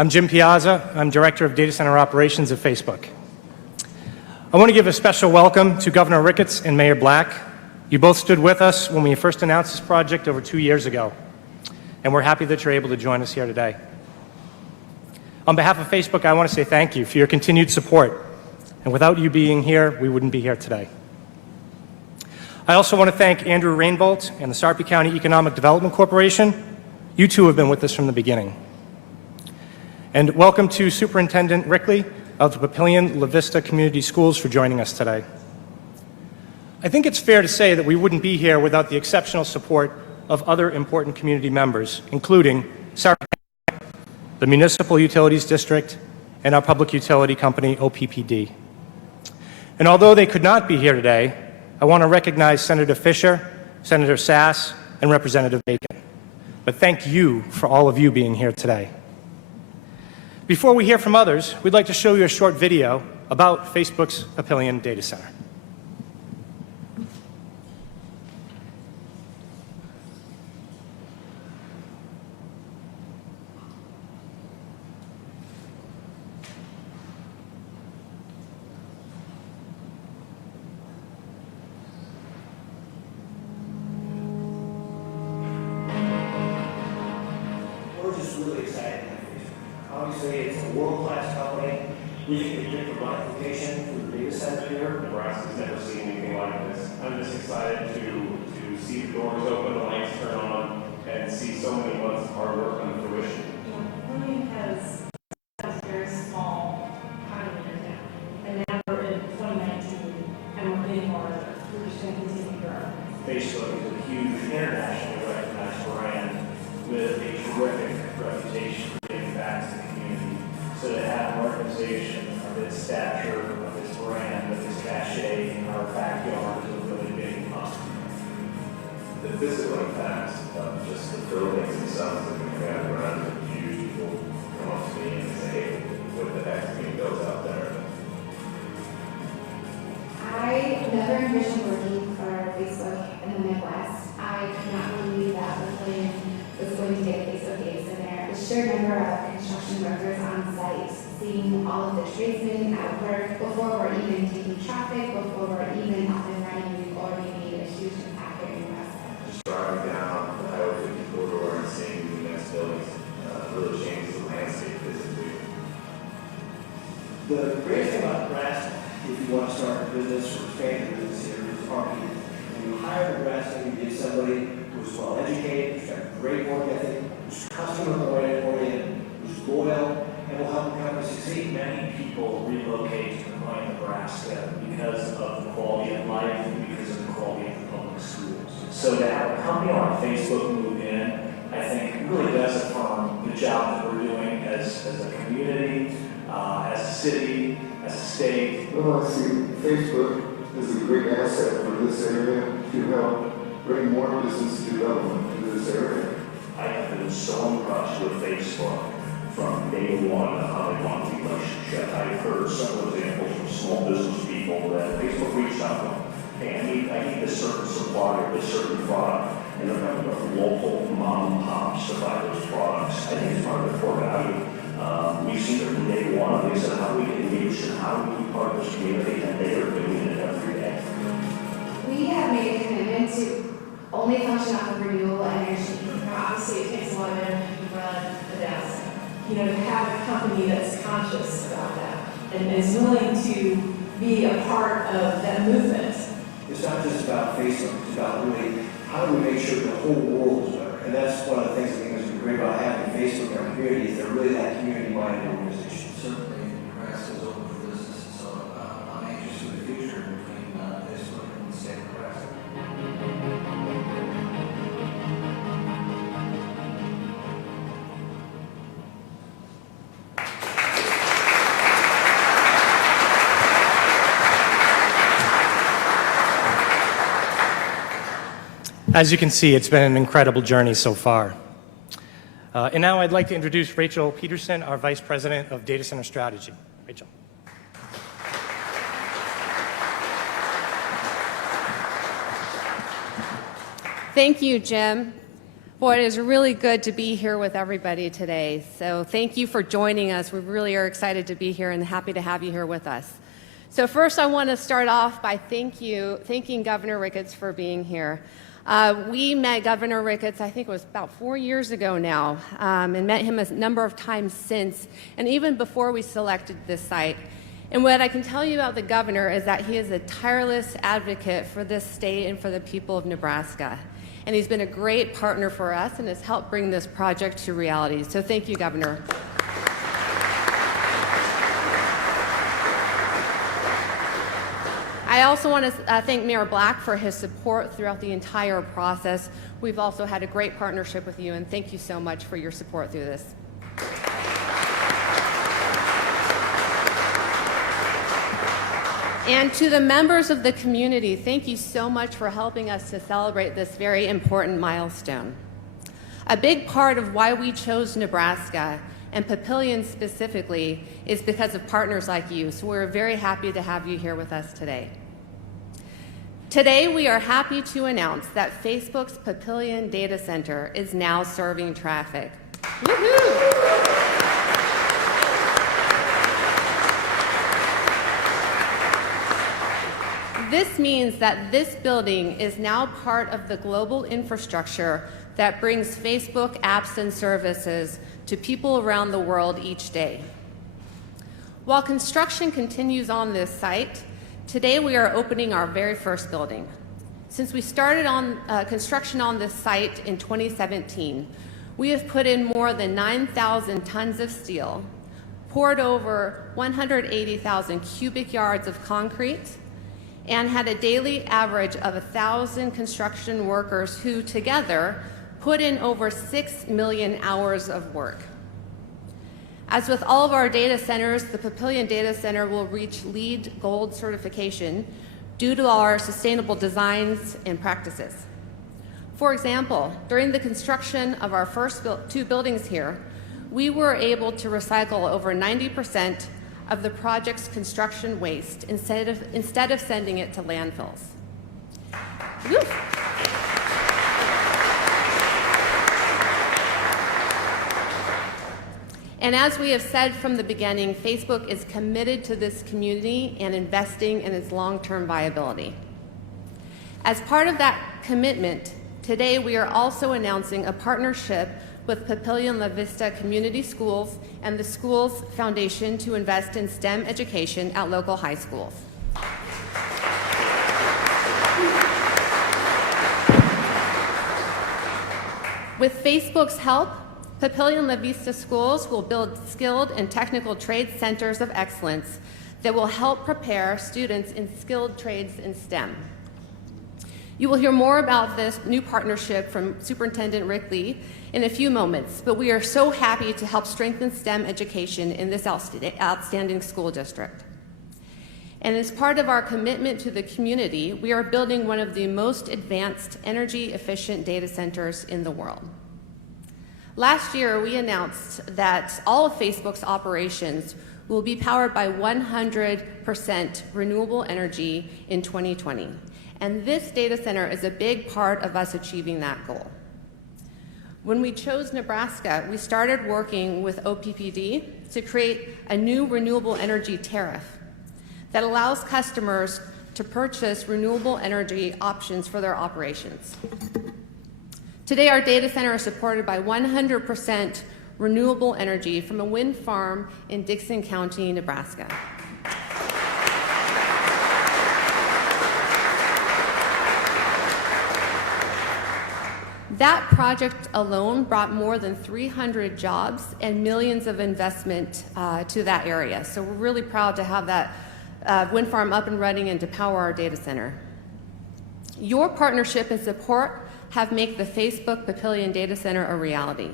I'm Jim Piazza. I'm Director of Data Center Operations at Facebook. I want to give a special welcome to Governor Ricketts and Mayor Black. You both stood with us when we first announced this project over 2 years ago, and we're happy that you're able to join us here today. On behalf of Facebook, I want to say thank you for your continued support, and without you being here, we wouldn't be here today. I also want to thank Andrew Rainbolt and the Sarpy County Economic Development Corporation. You two have been with us from the beginning. And welcome to Superintendent Rickley of the Papillion La Vista Community Schools for joining us today. I think it's fair to say that we wouldn't be here without the exceptional support of other important community members, including Sarpy County, the Municipal Utilities District, and our public utility company, OPPD. And although they could not be here today, I want to recognize Senator Fisher, Senator Sass, and Representative Bacon. But thank you for all of you being here today. Before we hear from others, we'd like to show you a short video about Facebook's Papillion Data Center. We're just really excited. Obviously, it's a world-class company. We think it's a good application for the data center here. Nebraska's never seen anything like this. I'm just excited to see the doors open, the lights turn on, and see so many months of hard work come to fruition. Papillion has a very small pioneer now, and now we're in 2019, and we're getting more of it. We're just going to continue to grow. Facebook is a huge internationally recognized brand with a terrific reputation for giving back to the community. So to have an organization of its stature, of its brand, of its cachet in our backyard is a really big plus. The physical impact of just the buildings themselves that we have around it, huge. People come up to me and say, hey, what the heck is being built out there? I never envisioned working for Facebook in the Midwest. I could not believe that Papillion was going to get a Facebook data center. The sheer number of construction workers on site, seeing all of the tradesmen at work before we're even taking traffic, before we're even up and running, we've already made a huge impact here in Nebraska. Just driving down the Highway 50 corridor and seeing the next buildings really changes the landscape physically. The greatest thing about Nebraska, if you want to start a business or expand your business here, is our people. When you hire a Nebraska, you get somebody who's well educated, who's got a great work ethic, who's customer oriented, who's loyal, and will help the company succeed. Many people relocate to Nebraska because of the quality of life and because of the quality of the public schools. So to have a company like Facebook move in, I think really does affirm the job that we're doing as a community, as a city, as a state. Well, I see Facebook is a great asset for this area to help bring more business development to this area. I have been so impressed with Facebook from day one of how they want the relationship. I've heard several examples from small business people that Facebook reached out to them. Hey, I need this certain supplier, this certain product, and they're coming from local mom and pops to buy those products. I think it's part of the core value. We've seen it from day one. They said, how do we get engaged and how do we be part of this community? And they are doing it every day. We have made a commitment to only function off of renewable energy. Obviously, it takes a lot of energy to run a data center. You know, to have a company that's conscious about that and is willing to be a part of that movement. It's not just about Facebook, it's about really how do we make sure the whole world is better. And that's one of the things I think is great about having Facebook in our community is they're really that community-minded organization. Certainly, Nebraska is open for business, so I'm anxious for the future between Facebook and the state of Nebraska. As you can see, it's been an incredible journey so far. And now I'd like to introduce Rachel Peterson, our Vice President of Data Center Strategy. Rachel. Thank you, Jim. Boy, it is really good to be here with everybody today. So thank you for joining us. We really are excited to be here and happy to have you here with us. So first, I want to start off by thanking Governor Ricketts for being here. We met Governor Ricketts, I think it was about 4 years ago now, and met him a number of times since, and even before we selected this site. And what I can tell you about the governor is that he is a tireless advocate for this state and for the people of Nebraska. And he's been a great partner for us and has helped bring this project to reality. So thank you, Governor. I also want to thank Mayor Black for his support throughout the entire process. We've also had a great partnership with you, and thank you so much for your support through this. And to the members of the community, thank you so much for helping us to celebrate this very important milestone. A big part of why we chose Nebraska, and Papillion specifically, is because of partners like you, so we're very happy to have you here with us today. Today, we are happy to announce that Facebook's Papillion data center is now serving traffic. Woohoo! This means that this building is now part of the global infrastructure that brings Facebook apps and services to people around the world each day. While construction continues on this site, today we are opening our very first building. Since we started on construction on this site in 2017, we have put in more than 9,000 tons of steel, poured over 180,000 cubic yards of concrete, and had a daily average of 1,000 construction workers who together put in over 6 million hours of work. As with all of our data centers, the Papillion Data Center will reach LEED Gold certification due to our sustainable designs and practices. For example, during the construction of our first two buildings here, we were able to recycle over 90% of the project's construction waste instead of sending it to landfills. Woo. And as we have said from the beginning, Facebook is committed to this community and investing in its long-term viability. As part of that commitment, today we are also announcing a partnership with Papillion La Vista Community Schools and the Schools Foundation to invest in STEM education at local high schools. With Facebook's help, Papillion La Vista Schools will build skilled and technical trade centers of excellence that will help prepare students in skilled trades in STEM. You will hear more about this new partnership from Superintendent Rick Lee in a few moments, but we are so happy to help strengthen STEM education in this outstanding school district. And as part of our commitment to the community, we are building one of the most advanced energy-efficient data centers in the world. Last year, we announced that all of Facebook's operations will be powered by 100% renewable energy in 2020. And this data center is a big part of us achieving that goal. When we chose Nebraska, we started working with OPPD to create a new renewable energy tariff that allows customers to purchase renewable energy options for their operations. Today, our data center is supported by 100% renewable energy from a wind farm in Dixon County, Nebraska. That project alone brought more than 300 jobs and millions of investment to that area. So we're really proud to have that wind farm up and running and to power our data center. Your partnership and support have made the Facebook Papillion Data Center a reality.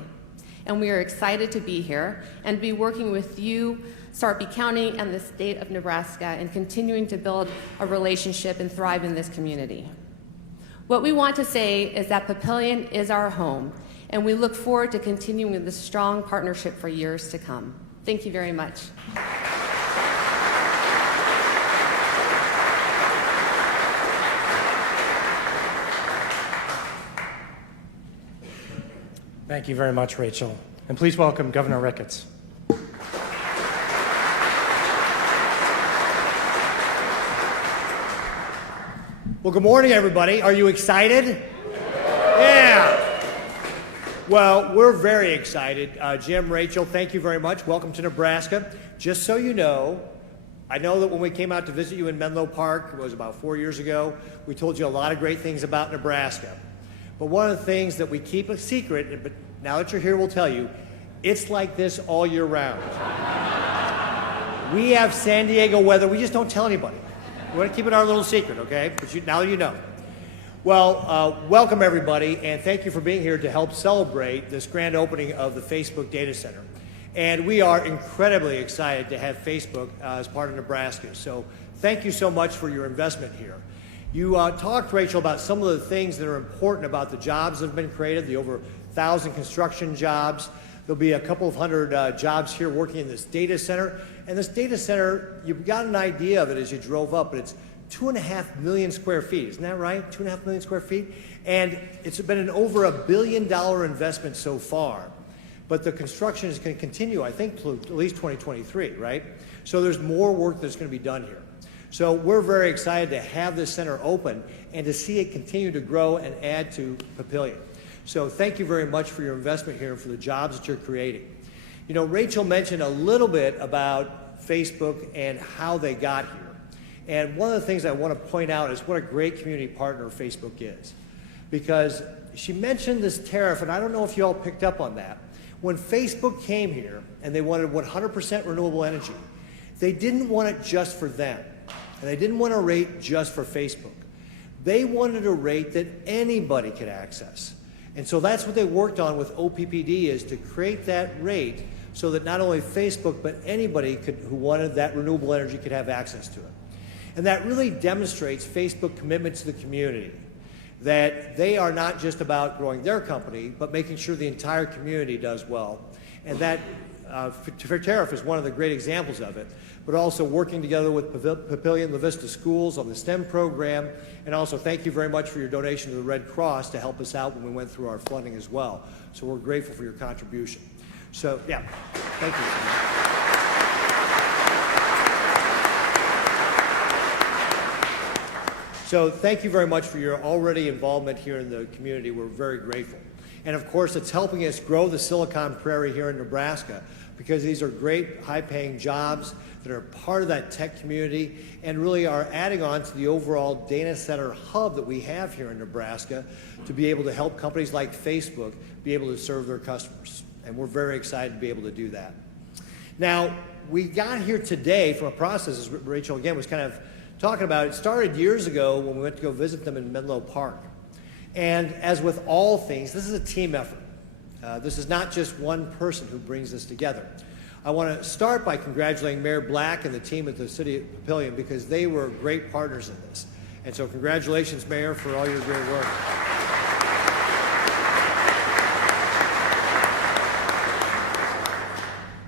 And we are excited to be here and be working with you, Sarpy County, and the state of Nebraska, and continuing to build a relationship and thrive in this community. What we want to say is that Papillion is our home, and we look forward to continuing this strong partnership for years to come. Thank you very much. Thank you very much, Rachel. And please welcome Governor Ricketts. Well, good morning, everybody. Are you excited? Yeah. Well, we're very excited. Jim, Rachel, thank you very much. Welcome to Nebraska. Just so you know, I know that when we came out to visit you in Menlo Park, it was about 4 years ago, we told you a lot of great things about Nebraska. But one of the things that we keep a secret, but now that you're here, we'll tell you, it's like this all year round. We have San Diego weather. We just don't tell anybody. We want to keep it our little secret, okay? But now you know. Well, welcome everybody, and thank you for being here to help celebrate this grand opening of the Facebook Data Center. And we are incredibly excited to have Facebook as part of Nebraska. So thank you so much for your investment here. You talked, Rachel, about some of the things that are important about the jobs that have been created, the over 1,000 construction jobs. There'll be a couple of hundred jobs here working in this data center. And this data center, you've got an idea of it as you drove up, but it's 2.5 million square feet. Isn't that right? 2.5 million square feet? And it's been an over $1 billion investment so far. But the construction is going to continue, I think, to at least 2023, right? So there's more work that's going to be done here. So we're very excited to have this center open and to see it continue to grow and add to Papillion. So thank you very much for your investment here and for the jobs that you're creating. You know, Rachel mentioned a little bit about Facebook and how they got here. And one of the things I want to point out is what a great community partner Facebook is. Because she mentioned this tariff, and I don't know if you all picked up on that. When Facebook came here and they wanted 100% renewable energy, they didn't want it just for them. And they didn't want a rate just for Facebook. They wanted a rate that anybody could access. And so that's what they worked on with OPPD, is to create that rate so that not only Facebook, but anybody who wanted that renewable energy could have access to it. And that really demonstrates Facebook's commitment to the community, that they are not just about growing their company, but making sure the entire community does well. And that Fair Tariff is one of the great examples of it, but also working together with Papillion La Vista Schools on the STEM program. And also thank you very much for your donation to the Red Cross to help us out when we went through our flooding as well. So we're grateful for your contribution. So yeah, thank you. So thank you very much for your already involvement here in the community. We're very grateful. And of course, it's helping us grow the Silicon Prairie here in Nebraska, because these are great high-paying jobs that are part of that tech community and really are adding on to the overall data center hub that we have here in Nebraska to be able to help companies like Facebook be able to serve their customers. And we're very excited to be able to do that. Now, we got here today from a process, as Rachel again was kind of talking about. It started years ago when we went to go visit them in Menlo Park. And as with all things, this is a team effort. This is not just one person who brings this together. I want to start by congratulating Mayor Black and the team at the City of Papillion, because they were great partners in this. And so congratulations, Mayor, for all your great work.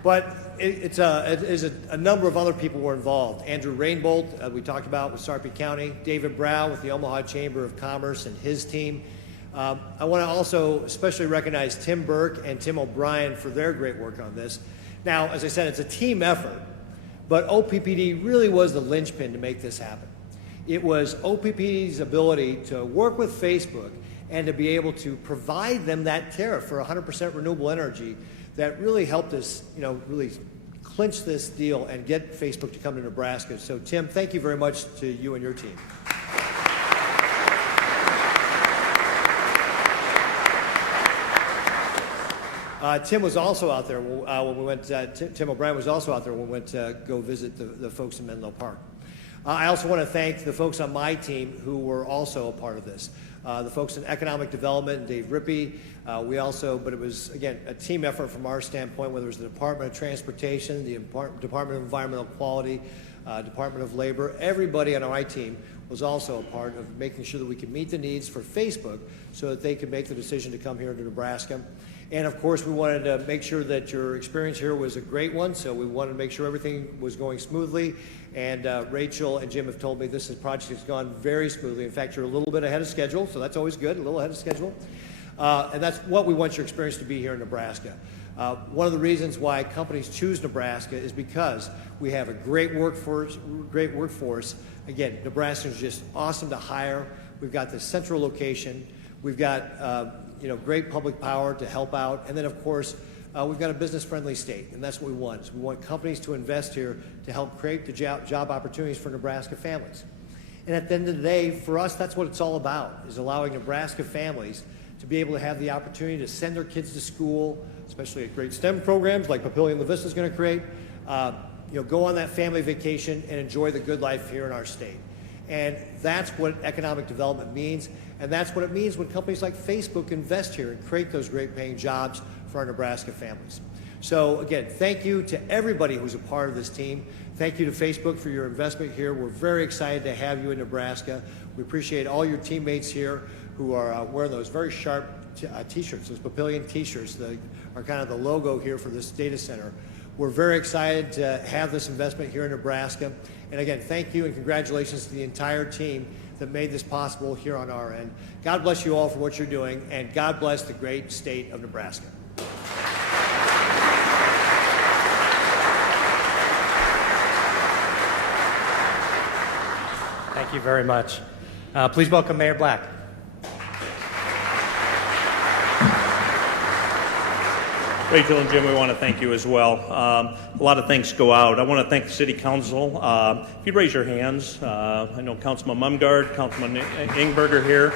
But it is a number of other people were involved. Andrew Rainbolt, we talked about with Sarpy County, David Brow with the Omaha Chamber of Commerce and his team. I want to also especially recognize Tim Burke and Tim O'Brien for their great work on this. Now, as I said, it's a team effort, but OPPD really was the linchpin to make this happen. It was OPPD's ability to work with Facebook and to be able to provide them that tariff for 100% renewable energy that really helped us, really clinch this deal and get Facebook to come to Nebraska. So, Tim, thank you very much to you and your team. Tim was also out there when we went. Tim O'Brien was also out there when we went to go visit the folks in Menlo Park. I also want to thank the folks on my team who were also a part of this. The folks in economic development, Dave Rippey. But it was, again, a team effort from our standpoint, whether it was the Department of Transportation, the Department of Environmental Quality, Department of Labor. Everybody on my team was also a part of making sure that we could meet the needs for Facebook so that they could make the decision to come here to Nebraska. And of course, we wanted to make sure that your experience here was a great one, so we wanted to make sure everything was going smoothly. And Rachel and Jim have told me this project has gone very smoothly. In fact, you're a little bit ahead of schedule, so that's always good, a little ahead of schedule. And that's what we want your experience to be here in Nebraska. One of the reasons why companies choose Nebraska is because we have a great workforce. Again, Nebraska is just awesome to hire. We've got the central location. We've got great public power to help out. And then, of course, we've got a business-friendly state, and that's what we want. So we want companies to invest here to help create the job opportunities for Nebraska families. And at the end of the day, for us, that's what it's all about, is allowing Nebraska families to be able to have the opportunity to send their kids to school, especially at great STEM programs like Papillion La Vista is going to create, go on that family vacation and enjoy the good life here in our state. And that's what economic development means, and that's what it means when companies like Facebook invest here and create those great paying jobs for our Nebraska families. So again, thank you to everybody who's a part of this team. Thank you to Facebook for your investment here. We're very excited to have you in Nebraska. We appreciate all your teammates here who are wearing those very sharp t-shirts, those Papillion t-shirts that are kind of the logo here for this data center. We're very excited to have this investment here in Nebraska. And again, thank you and congratulations to the entire team that made this possible here on our end. God bless you all for what you're doing, and God bless the great state of Nebraska. Thank you very much. Please welcome Mayor Black. Rachel and Jim, we want to thank you as well. A lot of thanks go out. I want to thank the City Council. If you'd raise your hands, I know Councilman Mumgard, Councilman Ingberger here.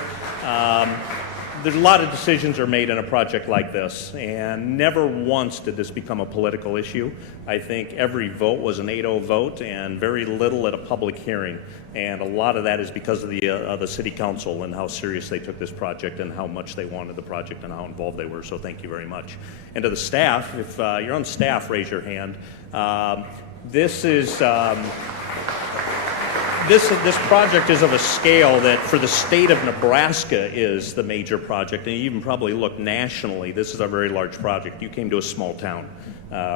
There's a lot of decisions are made in a project like this, and never once did this become a political issue. I think every vote was an 8-0 vote, and very little at a public hearing. And a lot of that is because of the City Council and how serious they took this project and how much they wanted the project and how involved they were. So thank you very much. And to the staff, if you're on staff, raise your hand. This project is of a scale that for the state of Nebraska is the major project, and you even probably look nationally, this is a very large project. You came to a small town,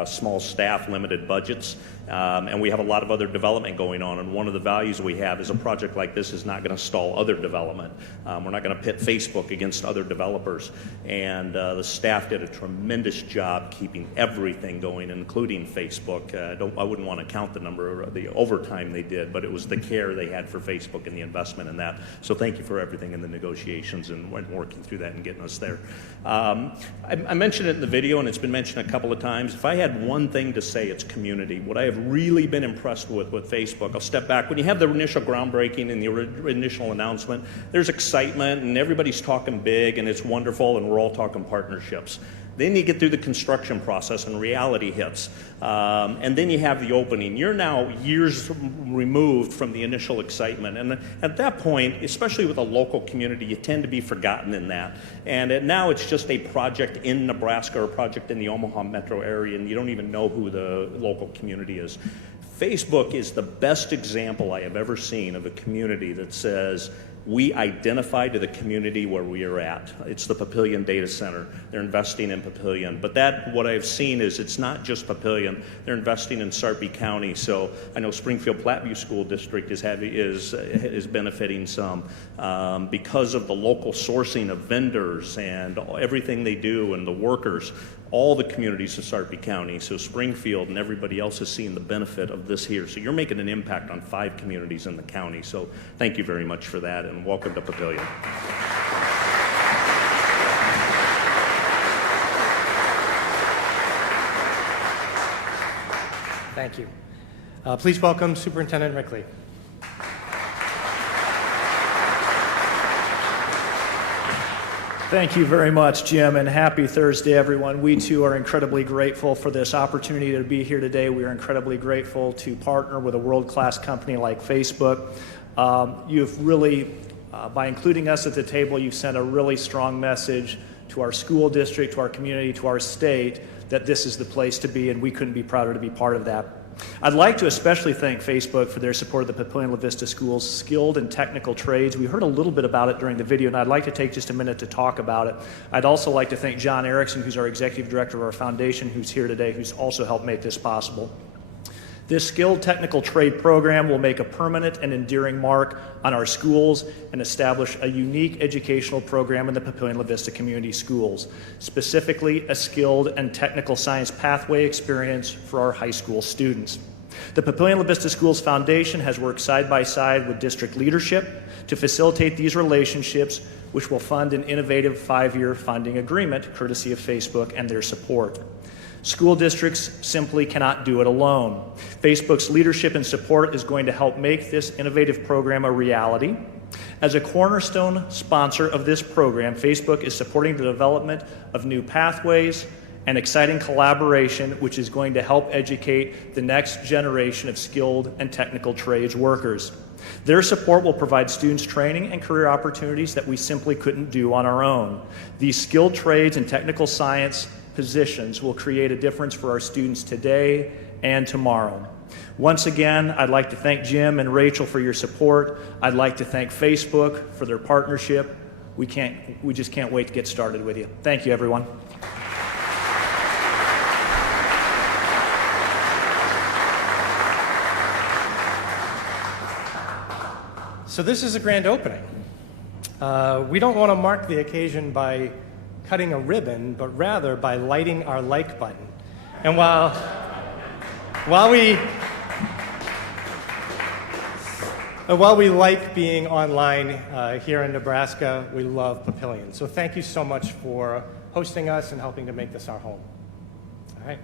small staff, limited budgets, and we have a lot of other development going on, and one of the values we have is a project like this is not going to stall other development. We're not going to pit Facebook against other developers, and the staff did a tremendous job keeping everything going, including Facebook. I wouldn't want to count the number of the overtime they did, but it was the care they had for Facebook and the investment in that. So thank you for everything in the negotiations and working through that and getting us there. I mentioned it in the video, and it's been mentioned a couple of times. If I had one thing to say, it's community. What I have really been impressed with Facebook, I'll step back. When you have the initial groundbreaking and the initial announcement, there's excitement and everybody's talking big and it's wonderful and we're all talking partnerships. Then you get through the construction process and reality hits. And then you have the opening. You're now years removed from the initial excitement. And at that point, especially with a local community, you tend to be forgotten in that. And now it's just a project in Nebraska or a project in the Omaha metro area, and you don't even know who the local community is. Facebook is the best example I have ever seen of a community that says, we identify to the community where we are at. It's the Papillion Data Center. They're investing in Papillion. But what I've seen is it's not just Papillion. They're investing in Sarpy County. So I know Springfield Platteview School District is benefiting some because of the local sourcing of vendors and everything they do and the workers. All the communities of Sarpy County, so Springfield and everybody else is seeing the benefit of this here. So you're making an impact on 5 communities in the county. So thank you very much for that, and welcome to Papillion. Thank you. Please welcome Superintendent Rickley. Thank you very much, Jim, and happy Thursday, everyone. We too are incredibly grateful for this opportunity to be here today. We are incredibly grateful to partner with a world-class company like Facebook. You've really, by including us at the table, you've sent a really strong message to our school district, to our community, to our state, that this is the place to be, and we couldn't be prouder to be part of that. I'd like to especially thank Facebook for their support of the Papillion La Vista Schools skilled and technical trades. We heard a little bit about it during the video, and I'd like to take just a minute to talk about it. I'd also like to thank John Erickson, who's our executive director of our foundation, who's here today, who's also helped make this possible. This skilled technical trade program will make a permanent and enduring mark on our schools and establish a unique educational program in the Papillion-La Vista Community Schools, specifically a skilled and technical science pathway experience for our high school students. The Papillion-La Vista Schools Foundation has worked side by side with district leadership to facilitate these relationships, which will fund an innovative 5-year funding agreement courtesy of Facebook and their support. School districts simply cannot do it alone. Facebook's leadership and support is going to help make this innovative program a reality. As a cornerstone sponsor of this program, Facebook is supporting the development of new pathways and exciting collaboration, which is going to help educate the next generation of skilled and technical trades workers. Their support will provide students training and career opportunities that we simply couldn't do on our own. These skilled trades and technical science positions will create a difference for our students today and tomorrow. Once again, I'd like to thank Jim and Rachel for your support. I'd like to thank Facebook for their partnership. We just can't wait to get started with you. Thank you, everyone. So this is a grand opening. We don't want to mark the occasion by cutting a ribbon, but rather by lighting our like button. And while we like being online here in Nebraska, we love Papillion. So thank you so much for hosting us and helping to make this our home. All right.